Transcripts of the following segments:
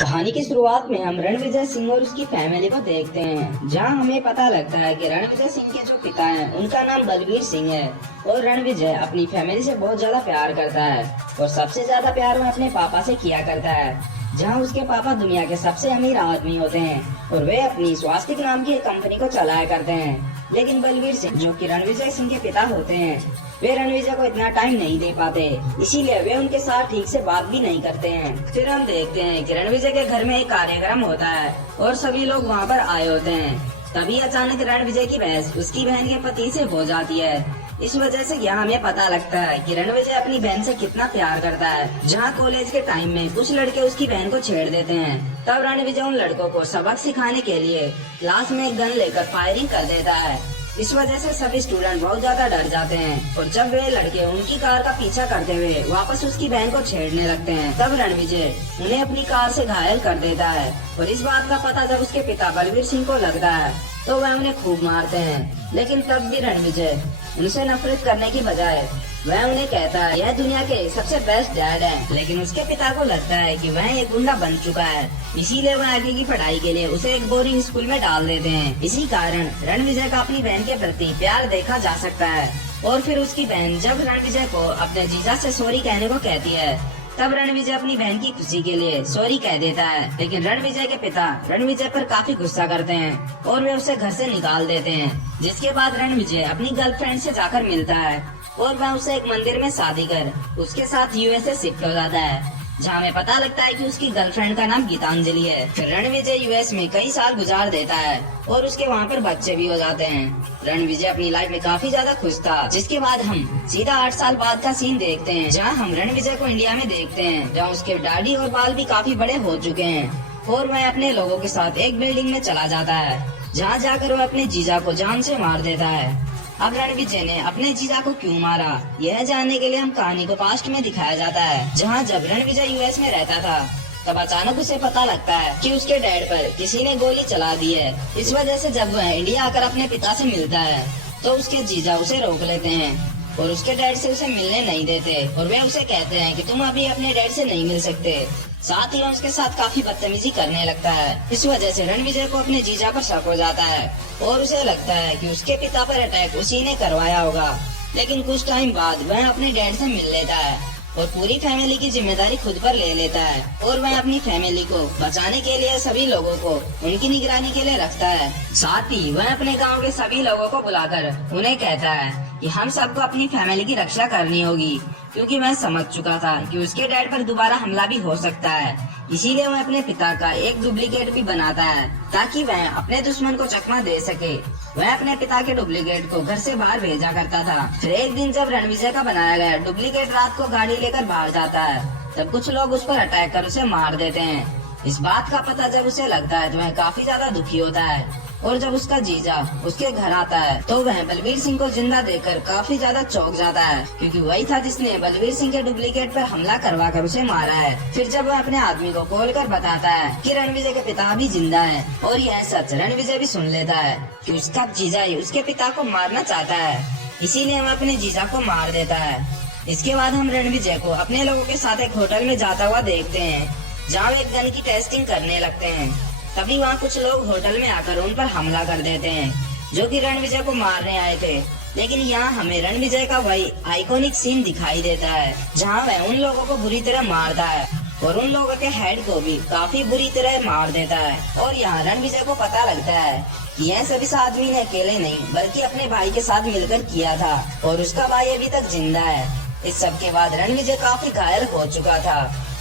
कहानी की शुरुआत में हम रणविजय सिंह और उसकी फैमिली को देखते हैं, जहां हमें पता लगता है कि रणविजय सिंह के जो पिता हैं उनका नाम बलवीर सिंह है। और रणविजय अपनी फैमिली से बहुत ज्यादा प्यार करता है और सबसे ज्यादा प्यार वो अपने पापा से किया करता है। जहां उसके पापा दुनिया के सबसे अमीर आदमी होते हैं और वे अपनी स्वास्तिक नाम की एक कंपनी को चलाया करते हैं। लेकिन बलवीर सिंह जो कि रणविजय सिंह के पिता होते हैं, वे रणविजय को इतना टाइम नहीं दे पाते, इसीलिए वे उनके साथ ठीक से बात भी नहीं करते हैं। फिर हम देखते हैं कि रणविजय के घर में एक कार्यक्रम होता है और सभी लोग वहाँ पर आए होते हैं। तभी अचानक रणविजय की बहस उसकी बहन के पति से हो जाती है। इस वजह से यहाँ हमें पता लगता है कि रणविजय अपनी बहन से कितना प्यार करता है। जहाँ कॉलेज के टाइम में कुछ लड़के उसकी बहन को छेड़ देते हैं, तब रणविजय उन लड़कों को सबक सिखाने के लिए क्लास में एक गन लेकर फायरिंग कर देता है। इस वजह से सभी स्टूडेंट बहुत ज्यादा डर जाते हैं और जब वे लड़के उनकी कार का पीछा करते हुए वापस उसकी बहन को छेड़ने लगते हैं, तब रणविजय उन्हें अपनी कार से घायल कर देता है। और इस बात का पता जब उसके पिता बलवीर सिंह को लगता है तो वह उन्हें खूब मारते हैं। लेकिन तब भी रणविजय उनसे नफरत करने की बजाय वह उन्हें कहता है यह दुनिया के सबसे बेस्ट डैड है। लेकिन उसके पिता को लगता है कि वह एक गुंडा बन चुका है, इसीलिए वह आगे की पढ़ाई के लिए उसे एक बोर्डिंग स्कूल में डाल देते हैं। इसी कारण रणविजय का अपनी बहन के प्रति प्यार देखा जा सकता है। और फिर उसकी बहन जब रणविजय को अपने जीजा से सॉरी कहने को कहती है, तब रणविजय अपनी बहन की खुशी के लिए सॉरी कह देता है। लेकिन रणविजय के पिता रणविजय पर काफी गुस्सा करते हैं और वे उसे घर से निकाल देते हैं। जिसके बाद रणविजय अपनी गर्लफ्रेंड से जाकर मिलता है और वह उसे एक मंदिर में शादी कर उसके साथ यूएसए शिफ्ट हो जाता है, जहाँ हमें पता लगता है कि उसकी गर्लफ्रेंड का नाम गीतांजलि है। फिर रणविजय यूएस में कई साल गुजार देता है और उसके वहाँ पर बच्चे भी हो जाते हैं। रणविजय अपनी लाइफ में काफी ज्यादा खुश था। जिसके बाद हम सीधा 8 साल बाद का सीन देखते हैं, जहाँ हम रणविजय को इंडिया में देखते हैं, जहाँ उसके दाढ़ी और बाल भी काफी बड़े हो चुके हैं और वह अपने लोगों के साथ एक बिल्डिंग में चला जाता है, जहाँ जाकर वह अपने जीजा को जान से मार देता है। अब रणविजय ने अपने जीजा को क्यों मारा, यह जानने के लिए हम कहानी को पास्ट में दिखाया जाता है, जहाँ जब रणविजय यूएस में रहता था तब अचानक उसे पता लगता है कि उसके डैड पर किसी ने गोली चला दी है। इस वजह से जब वह इंडिया आकर अपने पिता से मिलता है तो उसके जीजा उसे रोक लेते हैं और उसके डैड से उसे मिलने नहीं देते और वे उसे कहते हैं कि तुम अभी अपने डैड से नहीं मिल सकते। साथ ही वह उसके साथ काफी बदतमीजी करने लगता है। इस वजह से रणविजय को अपने जीजा पर शक हो जाता है और उसे लगता है कि उसके पिता पर अटैक उसी ने करवाया होगा। लेकिन कुछ टाइम बाद वह अपने डैड से मिल लेता है और पूरी फैमिली की जिम्मेदारी खुद पर ले लेता है और वह अपनी फैमिली को बचाने के लिए सभी लोगों को उनकी निगरानी के लिए रखता है। साथ ही वह अपने गांव के सभी लोगों को बुलाकर उन्हें कहता है कि हम सबको अपनी फैमिली की रक्षा करनी होगी, क्योंकि वह समझ चुका था कि उसके डैड पर दोबारा हमला भी हो सकता है। इसीलिए वह अपने पिता का एक डुप्लीकेट भी बनाता है ताकि वह अपने दुश्मन को चकमा दे सके। वह अपने पिता के डुप्लीकेट को घर से बाहर भेजा करता था। फिर एक दिन जब रणविजय का बनाया गया डुप्लीकेट रात को गाड़ी लेकर बाहर जाता है, तब कुछ लोग उस पर अटैक कर उसे मार देते हैं। इस बात का पता जब उसे लगता है तो वह काफी ज्यादा दुखी होता है और जब उसका जीजा उसके घर आता है तो वह बलवीर सिंह को जिंदा देखकर काफी ज्यादा चौंक जाता है, क्योंकि वही था जिसने बलवीर सिंह के डुप्लीकेट पर हमला करवा कर उसे मारा है। फिर जब वह अपने आदमी को कॉल कर बताता है कि रणविजय के पिता भी जिंदा है और यह सच रणविजय भी सुन लेता है कि उसका जीजा ही उसके पिता को मारना चाहता है, इसीलिए वह अपने जीजा को मार देता है। इसके बाद हम रणविजय को अपने लोगों के साथ एक होटल में जाता हुआ देखते हैं, जहाँ वे एक गन की टेस्टिंग करने लगते हैं। तभी वहाँ कुछ लोग होटल में आकर उन पर हमला कर देते हैं, जो कि रणविजय को मारने आए थे। लेकिन यहाँ हमें रणविजय का वही आइकॉनिक सीन दिखाई देता है, जहाँ वह उन लोगों को बुरी तरह मारता है और उन लोगों के हेड को भी काफी बुरी तरह मार देता है। और यहाँ रणविजय को पता लगता है कि यह सब इस आदमी ने अकेले नहीं बल्कि अपने भाई के साथ मिलकर किया था और उसका भाई अभी तक जिंदा है। इस सब के बाद रणविजय काफी घायल हो चुका था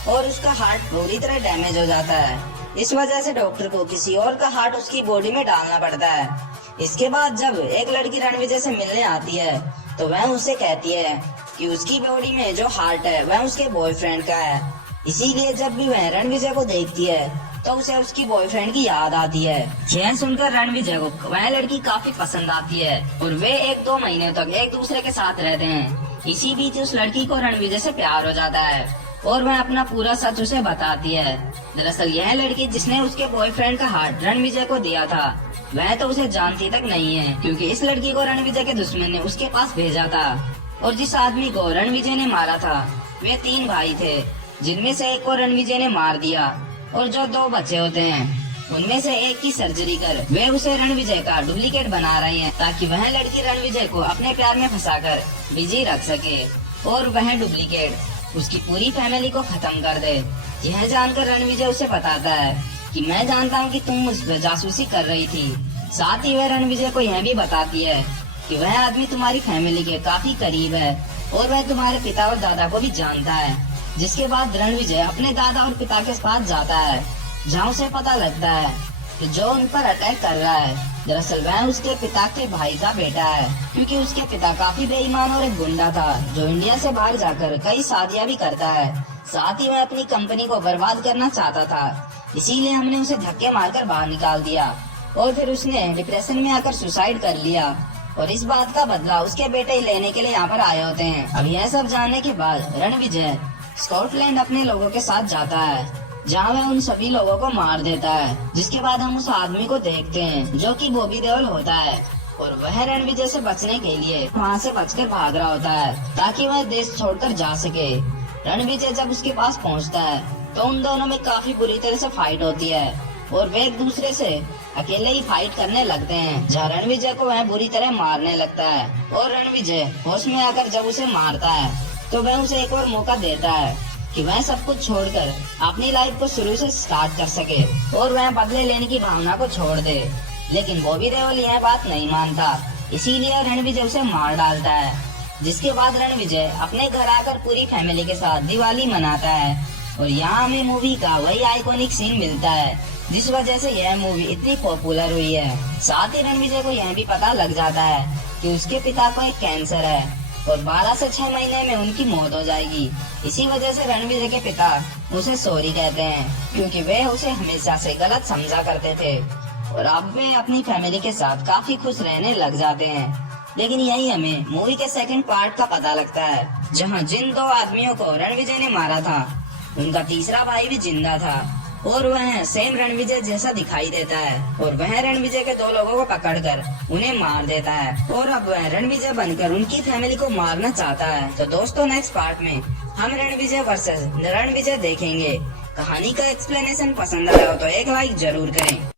और उसका हार्ट पूरी तरह डैमेज हो जाता है। इस वजह से डॉक्टर को किसी और का हार्ट उसकी बॉडी में डालना पड़ता है। इसके बाद जब एक लड़की रणविजय से मिलने आती है तो वह उससे कहती है कि उसकी बॉडी में जो हार्ट है वह उसके बॉयफ्रेंड का है। इसीलिए जब भी वह रणविजय को देखती है तो उसे उसकी बॉयफ्रेंड की याद आती है। यह सुनकर रणविजय को वह लड़की काफी पसंद आती है और वे 1-2 महीने तक एक दूसरे के साथ रहते हैं। इसी बीच उस लड़की को रणविजय से प्यार हो जाता है और वह अपना पूरा सच उसे बताती है। दरअसल यह लड़की जिसने उसके बॉयफ्रेंड का हार्ट रणविजय को दिया था, वह तो उसे जानती तक नहीं है, क्योंकि इस लड़की को रणविजय के दुश्मन ने उसके पास भेजा था। और जिस आदमी को रणविजय ने मारा था वे 3 भाई थे, जिनमें से एक को रणविजय ने मार दिया और जो 2 बच्चे होते हैं उनमें से एक की सर्जरी कर वे उसे रणविजय का डुप्लीकेट बना रही हैं ताकि वह लड़की रणविजय को अपने प्यार में फंसाकर बिजी रख सके और वह डुप्लीकेट उसकी पूरी फैमिली को खत्म कर दे। यह जानकर रणविजय उसे बताता है कि मैं जानता हूँ कि तुम मुझ पर जासूसी कर रही थी। साथ ही वह रणविजय को यह भी बताती है कि वह आदमी तुम्हारी फैमिली के काफी करीब है और वह तुम्हारे पिता और दादा को भी जानता है। जिसके बाद रणविजय अपने दादा और पिता के पास जाता है, जहाँ उसे पता लगता है कि जो उन पर अटैक कर रहा है दरअसल वह उसके पिता के भाई का बेटा है, क्योंकि उसके पिता काफी बेईमान और एक गुंडा था जो इंडिया से बाहर जाकर कई शादियां भी करता है। साथ ही वह अपनी कंपनी को बर्बाद करना चाहता था, इसीलिए हमने उसे धक्के मारकर बाहर निकाल दिया और फिर उसने डिप्रेशन में आकर सुसाइड कर लिया और इस बात का बदला उसके बेटे लेने के लिए यहाँ पर आए होते हैं। अब यह सब जानने के बाद रणविजय स्कॉटलैंड अपने लोगों के साथ जाता है, जहाँ वह उन सभी लोगों को मार देता है। जिसके बाद हम उस आदमी को देखते हैं जो कि बॉबी देओल होता है और वह रणविजय से बचने के लिए वहाँ से बचकर भाग रहा होता है ताकि वह देश छोड़कर जा सके। रणविजय जब उसके पास पहुँचता है तो उन दोनों में काफी बुरी तरह से फाइट होती है और वे एक दूसरे से अकेले ही फाइट करने लगते हैं, जहाँ रणविजय को वह बुरी तरह मारने लगता है और रणविजय होश में आकर जब उसे मारता है तो वह उसे एक और मौका देता है कि वह सब कुछ छोड़कर अपनी लाइफ को शुरू से स्टार्ट कर सके और वह बदले लेने की भावना को छोड़ दे। लेकिन बॉबी देओल यह बात नहीं मानता, इसीलिए रणविजय उसे मार डालता है। जिसके बाद रणविजय अपने घर आकर पूरी फैमिली के साथ दिवाली मनाता है और यहाँ हमें मूवी का वही आइकॉनिक सीन मिलता है जिस वजह से यह मूवी इतनी पॉपुलर हुई है। साथ ही रणविजय को यह भी पता लग जाता है कि उसके पिता को एक कैंसर है और 12 से 6 महीने में उनकी मौत हो जाएगी। इसी वजह से रणविजय के पिता उसे सॉरी कहते हैं, क्योंकि वे उसे हमेशा से गलत समझा करते थे और अब वे अपनी फैमिली के साथ काफी खुश रहने लग जाते हैं। लेकिन यही हमें मूवी के सेकंड पार्ट का पता लगता है, जहां जिन 2 आदमियों को रणविजय ने मारा था उनका तीसरा भाई भी जिंदा था और वह सेम रणविजय जैसा दिखाई देता है और वह रणविजय के 2 लोगों को पकड़कर उन्हें मार देता है और अब वह रणविजय बनकर उनकी फैमिली को मारना चाहता है। तो दोस्तों नेक्स्ट पार्ट में हम रणविजय वर्सेस रणविजय देखेंगे। कहानी का एक्सप्लेनेशन पसंद आया हो तो एक लाइक जरूर करें।